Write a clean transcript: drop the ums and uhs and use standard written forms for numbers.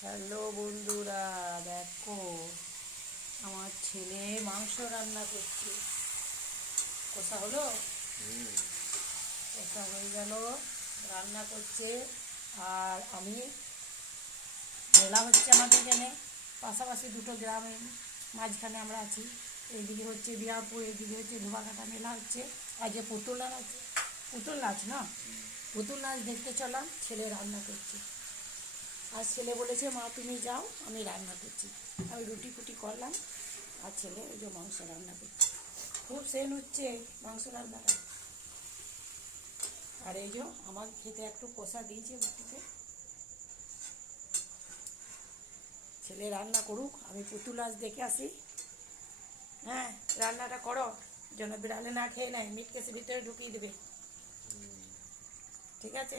Hello বন্ধুরা, দেখো আমার ছেলে মাংস রান্না করছে। কষা হলো, কষা হয়ে গেল, রান্না করছে। আর আমি মেলা হচ্ছে আমাদের এখানে, পাশাপাশি দুটো গ্রামের মাঝখানে আমরা আছি। এইদিকে হচ্ছে বিহারপুর, এইদিকে হচ্ছে ধোবাঘাটা মেলা হচ্ছে। আর যে পুতুল নাচ আছে, পুতুল নাচ না, পুতুল নাচ দেখতে চলাম, ছেলে রান্না করছে। আর ছেলে বলেছে মা তুমি যাও, আমি রান্না করছি। আমি রুটি ফুটি করলাম, আর ছেলে ওই যে মাংস রান্না করছে। খুব সেন হচ্ছে মাংস রান্নাটা। আর এই যে আমার খেতে একটু কষা দিয়েছে রুটিতে। ছেলে রান্না করুক, আমি পুতুল নাচ দেখে আসি। হ্যাঁ, রান্নাটা করো যেন বিড়ালে না খেয়ে নেয়, মিট কেসে ভিতরে ঢুকিয়ে দেবে। ঠিক আছে।